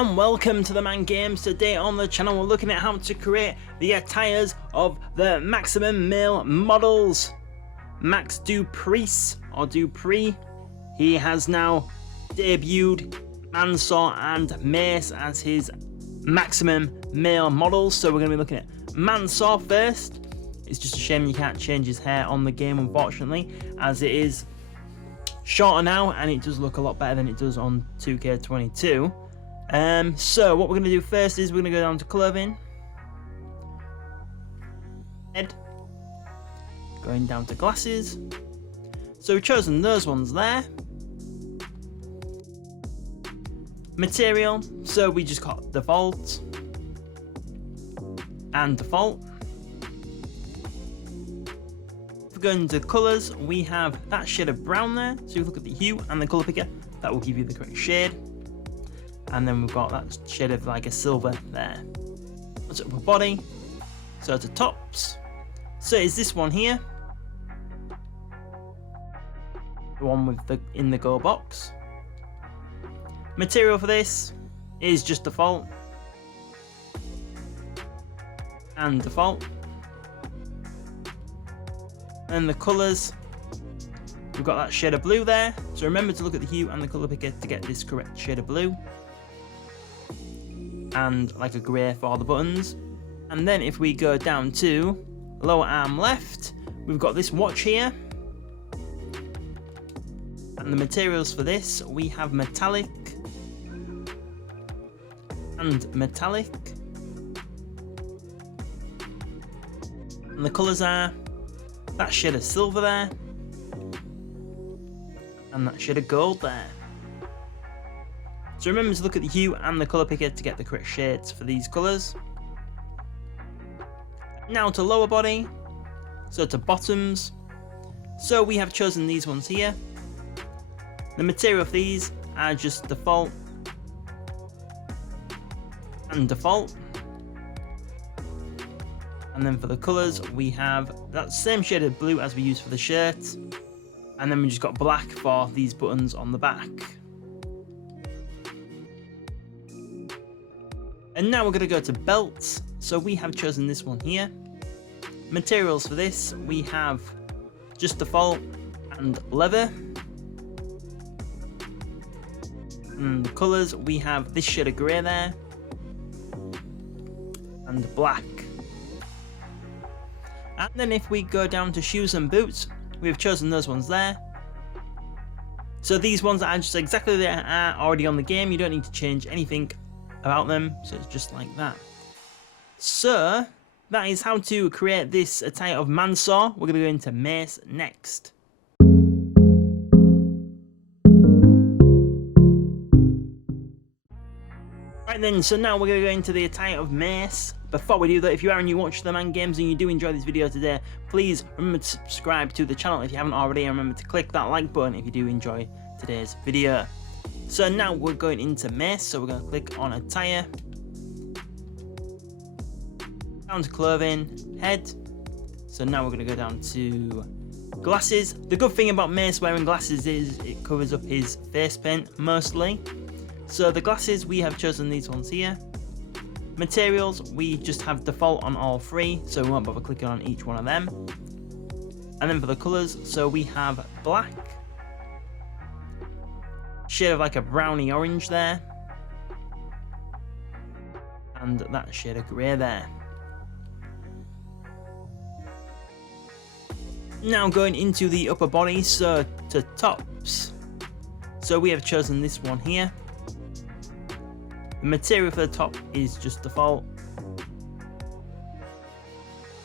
and welcome to TheMan Games. Today on the channel we're looking at how to create the attires of the maximum male models. Max Duprice, or Dupree, he has now debuted Mansoor and Mace as his maximum male models. So we're going to be looking at Mansoor first. It's just a shame you can't change his hair on the game, unfortunately, as it is shorter now and it does look a lot better than it does on 2K22. So what we're going to do first is we're going to go down to clothing, head, going down to glasses. So we've chosen those ones there. Material, so we just got default and default. If we go into colours, we have that shade of brown there. So if you look at the hue and the colour picker, that will give you the correct shade. And then we've got that shade of like a silver there. What's up for body? So to tops. So is this one here, the one with the in the go box. Material for this is just default and default. And the colours, we've got that shade of blue there. So remember to look at the hue and the colour picker to get this correct shade of blue. And like a grey for all the buttons. And then if we go down to lower arm left, we've got this watch here. And the materials for this, we have metallic and metallic. And the colours are that shade of silver there. And that shade of gold there. So remember to look at the hue and the colour picker to get the correct shades for these colours. Now to lower body, so to bottoms. So we have chosen these ones here. The material of these are just default and default. And then for the colours, we have that same shade of blue as we used for the shirt. And then we just got black for these buttons on the back. And now we're going to go to belts. So we have chosen this one here. Materials for this, we have just default and leather. And the colours, we have this shade of grey there. And black. And then if we go down to shoes and boots, we've chosen those ones there. So these ones are just exactly they are already on the game. You don't need to change anything about them, so it's just like that. So that is how to create this attire of Mansoor. We're going to go into Mace next. Right then, so now we're going to go into the attire of Mace. Before we do that, if you are new watch TheMan Games and you do enjoy this video today, please remember to subscribe to the channel if you haven't already, and remember to click that like button if you do enjoy today's video. So now we're going into Mace, so we're going to click on attire, down to clothing, head. So now we're going to go down to glasses. The good thing about Mace wearing glasses is it covers up his face paint mostly. So the glasses, we have chosen these ones here. Materials, we just have default on all three, so we won't bother clicking on each one of them. And then for the colours, so we have black, shade of like a browny orange there, and that shade of grey there. Now going into the upper body, so to tops. So we have chosen this one here. The material for the top is just default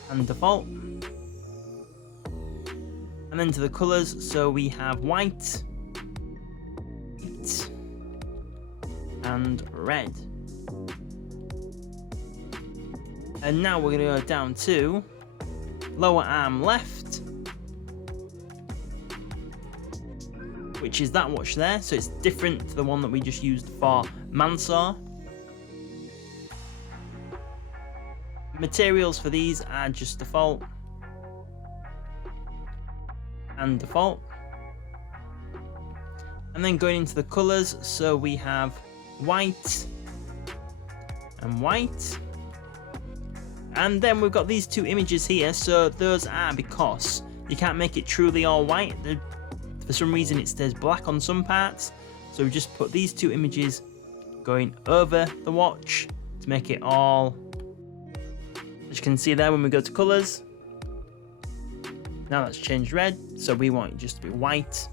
and default. And then to the colours, so we have white and red. And now we're going to go down to lower arm left, which is that watch there, so it's different to the one that we just used for Mansoor. Materials for these are just default and default. And then going into the colours, so we have white and white. And then we've got these two images here, so those are because you can't make it truly all white. For some reason it stays black on some parts, so we just put these two images going over the watch to make it all, as you can see there when we go to colours. Now that's changed red, so we want it just to be white.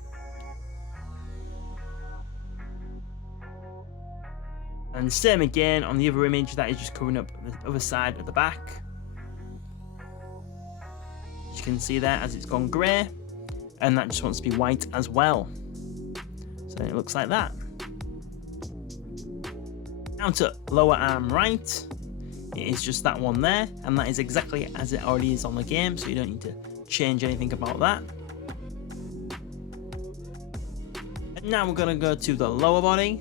And same again on the other image, that is just covering up the other side of the back. As you can see there, as it's gone grey, and that just wants to be white as well. So it looks like that. Down to lower arm right, it is just that one there, and that is exactly as it already is on the game, so you don't need to change anything about that. And now we're going to go to the lower body.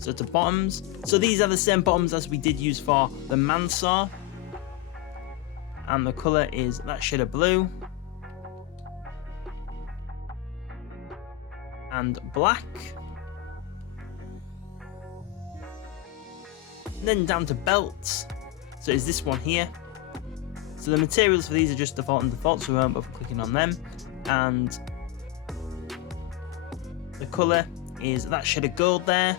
So to bottoms. So these are the same bottoms as we did use for the Mansoor. And the colour is that shade of blue. And black. And then down to belts. So it's this one here. So the materials for these are just default and default, so we won't bother clicking on them. And the colour is that shade of gold there.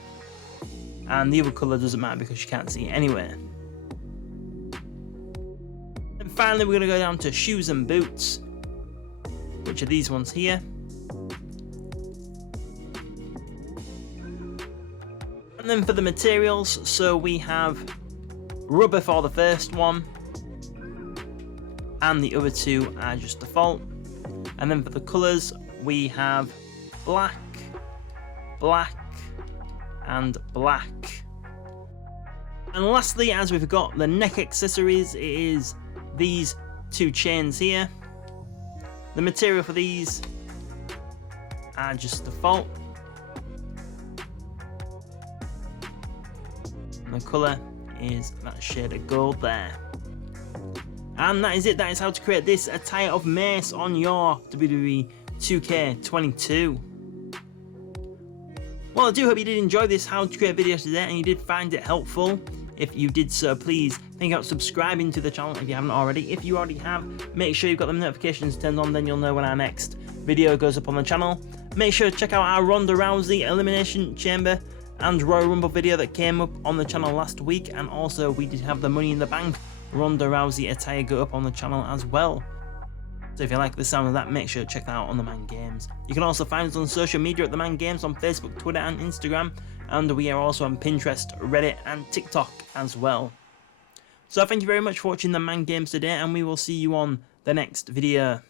And the other colour doesn't matter because you can't see it anywhere. And finally we're going to go down to shoes and boots, which are these ones here. And then for the materials, so we have rubber for the first one, and the other two are just default. And then for the colours, we have black, black, and black. And lastly, as we've got the neck accessories, it is these two chains here. The material for these are just default. And the colour is that shade of gold there. And that is it. That is how to create this attire of Mace on your WWE 2K22. Well, I do hope you did enjoy this how to create video today and you did find it helpful. If you did so, please think about subscribing to the channel if you haven't already. If you already have, make sure you've got the notifications turned on, then you'll know when our next video goes up on the channel. Make sure to check out our Ronda Rousey Elimination Chamber and Royal Rumble video that came up on the channel last week, and also we did have the Money in the Bank Ronda Rousey attire go up on the channel as well. So if you like the sound of that, make sure to check that out on TheMan Games. You can also find us on social media at TheMan Games on Facebook, Twitter and Instagram, and we are also on Pinterest, Reddit and TikTok as well. So thank you very much for watching TheMan Games today, and we will see you on the next video.